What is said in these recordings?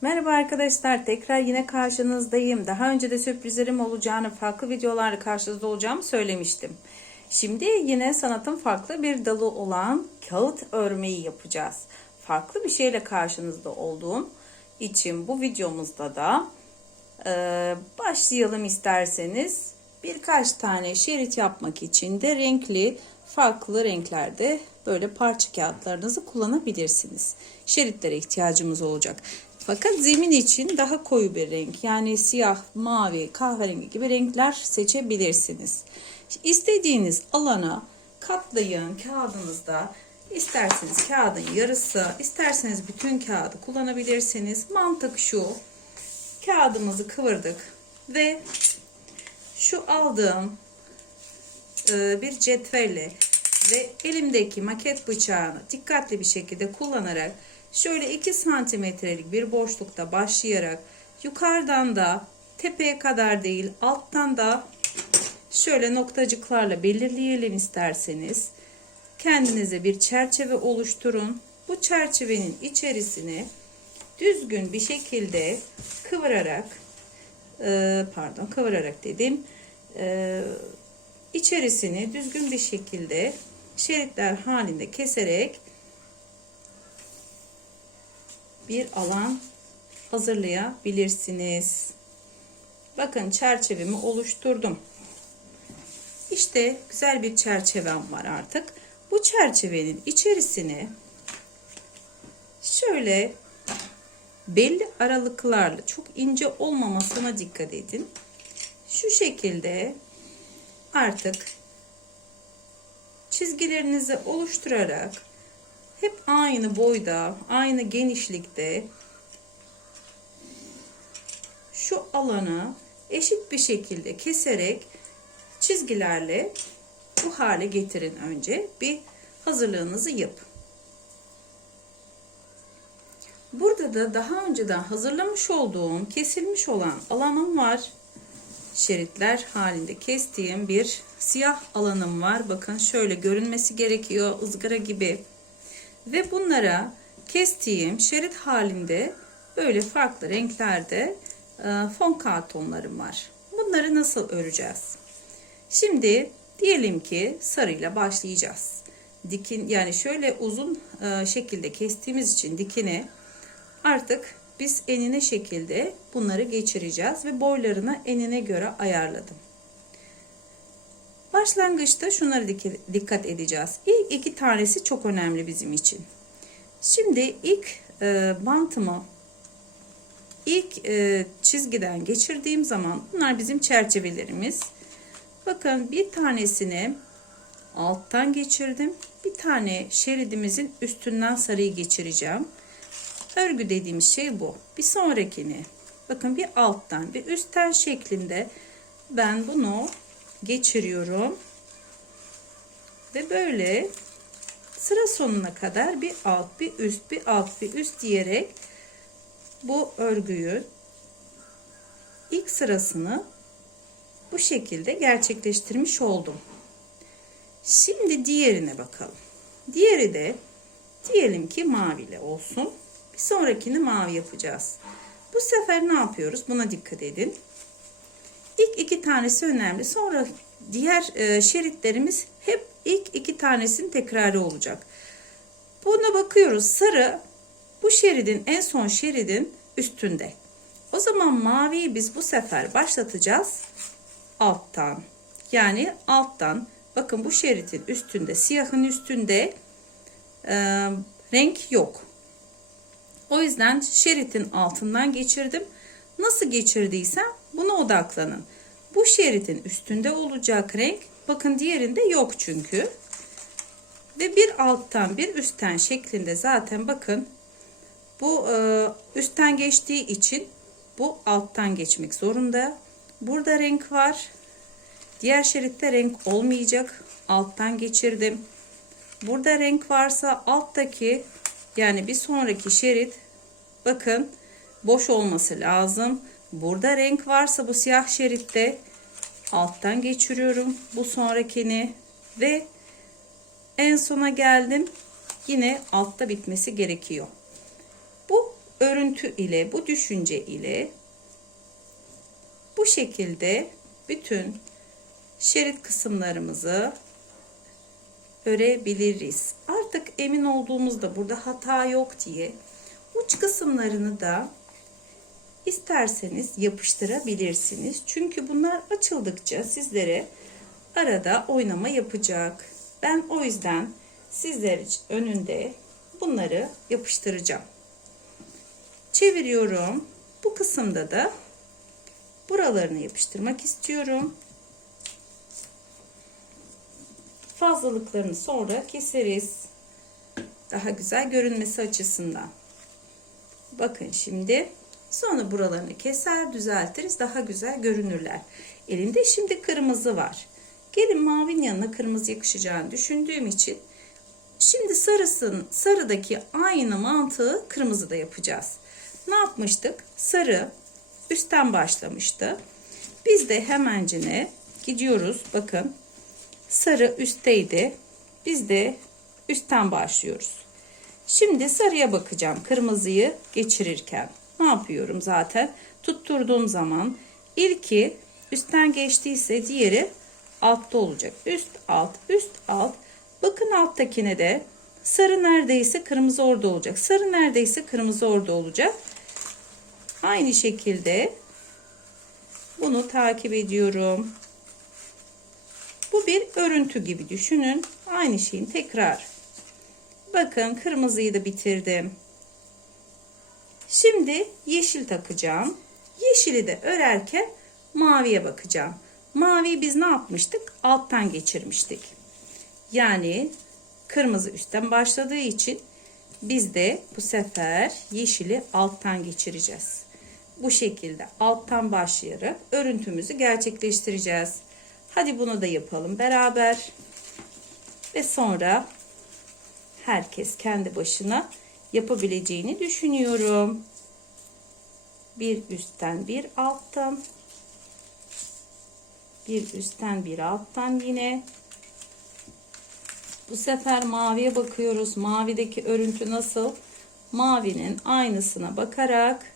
Merhaba arkadaşlar, tekrar yine karşınızdayım. Daha önce de sürprizlerim olacağını, farklı videolarla karşınızda olacağımı söylemiştim. Şimdi yine sanatın farklı bir dalı olan kağıt örmeyi yapacağız. Farklı bir şeyle karşınızda olduğum için bu videomuzda da başlayalım isterseniz. Birkaç tane şerit yapmak için de renkli, farklı renklerde böyle parça kağıtlarınızı kullanabilirsiniz. Şeritlere ihtiyacımız olacak. Fakat zemin için daha koyu bir renk, yani siyah, mavi, kahverengi gibi renkler seçebilirsiniz. İstediğiniz alana katlayın kağıdınızda. İsterseniz kağıdın yarısı, isterseniz bütün kağıdı kullanabilirsiniz. Mantık şu: kağıdımızı kıvırdık ve şu aldığım bir cetvelle ve elimdeki maket bıçağını dikkatli bir şekilde kullanarak şöyle 2 santimetrelik bir boşlukta başlayarak yukarıdan da tepeye kadar değil, alttan da şöyle noktacıklarla belirleyelim isterseniz. Kendinize bir çerçeve oluşturun. Bu çerçevenin içerisine düzgün bir şekilde kıvırarak, içerisini düzgün bir şekilde şeritler halinde keserek bir alan hazırlayabilirsiniz. Bakın, çerçevemi oluşturdum. İşte güzel bir çerçevem var artık. Bu çerçevenin içerisine şöyle belli aralıklarla, çok ince olmamasına dikkat edin. Şu şekilde artık çizgilerinizi oluşturarak hep aynı boyda, aynı genişlikte şu alanı eşit bir şekilde keserek çizgilerle bu hale getirin. Önce bir hazırlığınızı yapın. Burada da daha önceden hazırlamış olduğum, kesilmiş olan alanım var. Şeritler halinde kestiğim bir siyah alanım var. Bakın, şöyle görünmesi gerekiyor, ızgara gibi. Ve bunlara kestiğim şerit halinde böyle farklı renklerde fon kartonlarım var. Bunları nasıl öreceğiz? Şimdi diyelim ki sarıyla başlayacağız. Yani şöyle uzun şekilde kestiğimiz için dikine artık biz enine şekilde bunları geçireceğiz ve boylarını enine göre ayarladım. Başlangıçta şunlara dikkat edeceğiz. İlk 2 tanesi çok önemli bizim için. Şimdi ilk bantımı çizgiden geçirdiğim zaman, bunlar bizim çerçevelerimiz. Bakın, bir tanesini alttan geçirdim. Bir tane şeridimizin üstünden sarıyı geçireceğim. Örgü dediğimiz şey bu. Bir sonrakini bakın, bir alttan bir üstten şeklinde ben bunu geçiriyorum. Ve böyle sıra sonuna kadar bir alt bir üst, bir alt bir üst diyerek bu örgüyü ilk sırasını bu şekilde gerçekleştirmiş oldum. Şimdi diğerine bakalım. Diğeri de diyelim ki maviyle olsun. Bir sonrakini mavi yapacağız. Bu sefer ne yapıyoruz? Buna dikkat edin. İlk 2 tanesi önemli. Sonra diğer şeritlerimiz hep ilk 2 tanesinin tekrarı olacak. Buna bakıyoruz. Sarı bu şeridin, en son şeridin üstünde. O zaman maviyi biz bu sefer başlatacağız alttan. Yani alttan. Bakın, bu şeridin üstünde, siyahın üstünde renk yok. O yüzden şeridin altından geçirdim. Nasıl geçirdiysem buna odaklanın. Bu şeridin üstünde olacak renk. Bakın, diğerinde yok çünkü. Ve bir alttan bir üstten şeklinde, zaten bakın bu üstten geçtiği için bu alttan geçmek zorunda. Burada renk var. Diğer şeritte renk olmayacak. Alttan geçirdim. Burada renk varsa alttaki, yani bir sonraki şerit, bakın, boş olması lazım. Burada renk varsa bu siyah şeritte alttan geçiriyorum bu sonrakini ve en sona geldim. Yine altta bitmesi gerekiyor. Bu örüntü ile, bu düşünce ile bu şekilde bütün şerit kısımlarımızı örebiliriz. Artık emin olduğumuzda burada hata yok diye uç kısımlarını da isterseniz yapıştırabilirsiniz. Çünkü bunlar açıldıkça sizlere arada oynama yapacak. Ben o yüzden sizler önünde bunları yapıştıracağım. Çeviriyorum. Bu kısımda da buralarını yapıştırmak istiyorum. Fazlalıklarını sonra keseriz. Daha güzel görünmesi açısından. Bakın şimdi. Sonra buralarını keser, düzeltiriz. Daha güzel görünürler. Elinde şimdi kırmızı var. Gelin mavinin yanına kırmızı yakışacağını düşündüğüm için şimdi sarıdaki aynı mantığı kırmızıda yapacağız. Ne yapmıştık? Sarı üstten başlamıştı. Biz de hemencine gidiyoruz. Bakın sarı üstteydi. Biz de üstten başlıyoruz. Şimdi sarıya bakacağım kırmızıyı geçirirken. Ne yapıyorum zaten? Tutturduğum zaman ilki üstten geçtiyse diğeri altta olacak. Üst alt, üst alt. Bakın alttakine de sarı neredeyse kırmızı orada olacak. Sarı neredeyse kırmızı orada olacak. Aynı şekilde bunu takip ediyorum. Bu bir örüntü gibi düşünün. Aynı şeyin tekrar. Bakın kırmızıyı da bitirdim. Şimdi yeşil takacağım. Yeşili de örerken maviye bakacağım. Maviyi biz ne yapmıştık? Alttan geçirmiştik. Yani kırmızı üstten başladığı için biz de bu sefer yeşili alttan geçireceğiz. Bu şekilde alttan başlayarak örüntümüzü gerçekleştireceğiz. Hadi bunu da yapalım beraber. Ve sonra herkes kendi başına yapabileceğini düşünüyorum. Bir üstten bir alttan. Bir üstten bir alttan yine. Bu sefer maviye bakıyoruz. Mavideki örüntü nasıl? Mavinin aynısına bakarak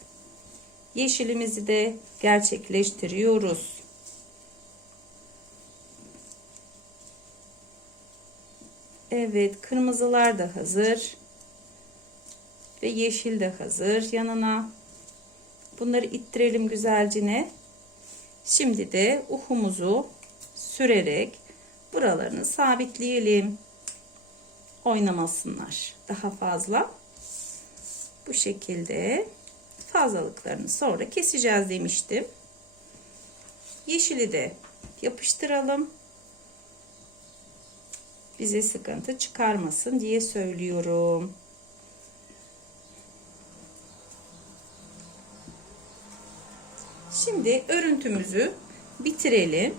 yeşilimizi de gerçekleştiriyoruz. Evet, kırmızılar da hazır. Ve yeşil de hazır yanına. Bunları ittirelim güzelcine. Şimdi de uhumuzu sürerek buralarını sabitleyelim. Oynamasınlar daha fazla. Bu şekilde fazlalıklarını sonra keseceğiz demiştim. Yeşili de yapıştıralım. Bize sıkıntı çıkarmasın diye söylüyorum. Şimdi örüntümüzü bitirelim.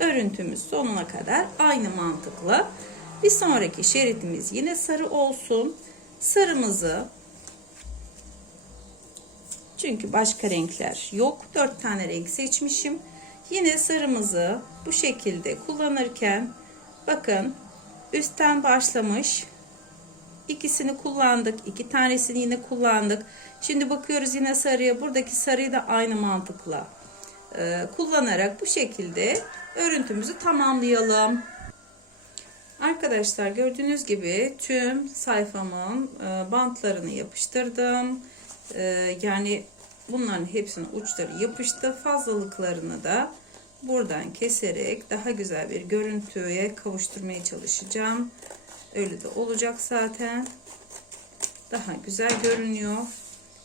Örüntümüz sonuna kadar aynı mantıkla. Bir sonraki şeritimiz yine sarı olsun. Sarımızı, çünkü başka renkler yok. 4 tane renk seçmişim. Yine sarımızı bu şekilde kullanırken bakın üstten başlamış. İkisini kullandık. 2 tanesini yine kullandık. Şimdi bakıyoruz yine sarıya. Buradaki sarıyı da aynı mantıkla kullanarak bu şekilde örüntümüzü tamamlayalım. Arkadaşlar gördüğünüz gibi tüm sayfamın bantlarını yapıştırdım. Yani bunların hepsinin uçları yapıştı. Fazlalıklarını da buradan keserek daha güzel bir görüntüye kavuşturmaya çalışacağım. Öyle de olacak zaten. Daha güzel görünüyor.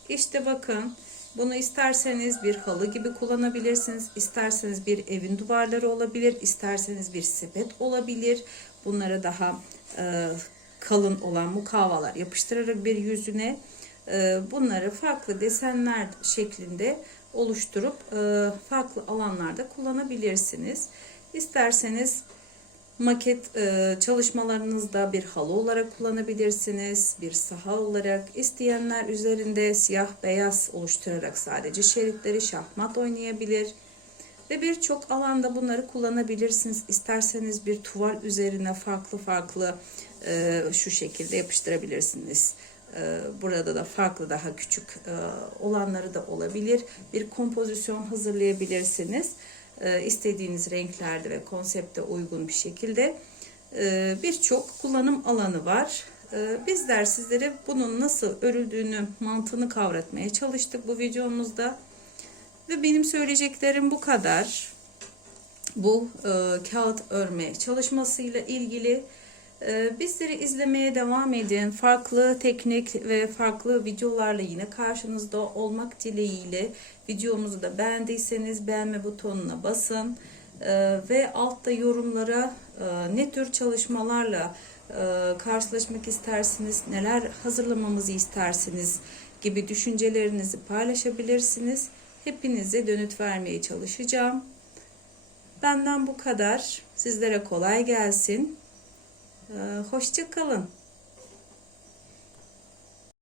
İşte bakın. Bunu isterseniz bir halı gibi kullanabilirsiniz. İsterseniz bir evin duvarları olabilir. İsterseniz bir sepet olabilir. Bunlara daha kalın olan mukavvalar yapıştırarak bir yüzüne bunları farklı desenler şeklinde oluşturup farklı alanlarda kullanabilirsiniz. İsterseniz maket çalışmalarınızda bir halı olarak kullanabilirsiniz. Bir saha olarak, isteyenler üzerinde siyah beyaz oluşturarak sadece şeritleri şahmat oynayabilir. Ve birçok alanda bunları kullanabilirsiniz. İsterseniz bir tuval üzerine farklı farklı şu şekilde yapıştırabilirsiniz. Burada da farklı daha küçük olanları da olabilir. Bir kompozisyon hazırlayabilirsiniz. İstediğiniz renklerde ve konsepte uygun bir şekilde. Birçok kullanım alanı var. Bizler sizlere bunun nasıl örüldüğünü, mantığını kavratmaya çalıştık bu videomuzda. Ve benim söyleyeceklerim bu kadar. Bu kağıt örme çalışmasıyla ilgili. Bizleri izlemeye devam edin. Farklı teknik ve farklı videolarla yine karşınızda olmak dileğiyle. Videomuzu da beğendiyseniz beğenme butonuna basın. Ve altta yorumlara ne tür çalışmalarla karşılaşmak istersiniz, neler hazırlamamızı istersiniz gibi düşüncelerinizi paylaşabilirsiniz. Hepinize dönüt vermeye çalışacağım. Benden bu kadar. Sizlere kolay gelsin. Hoşça kalın.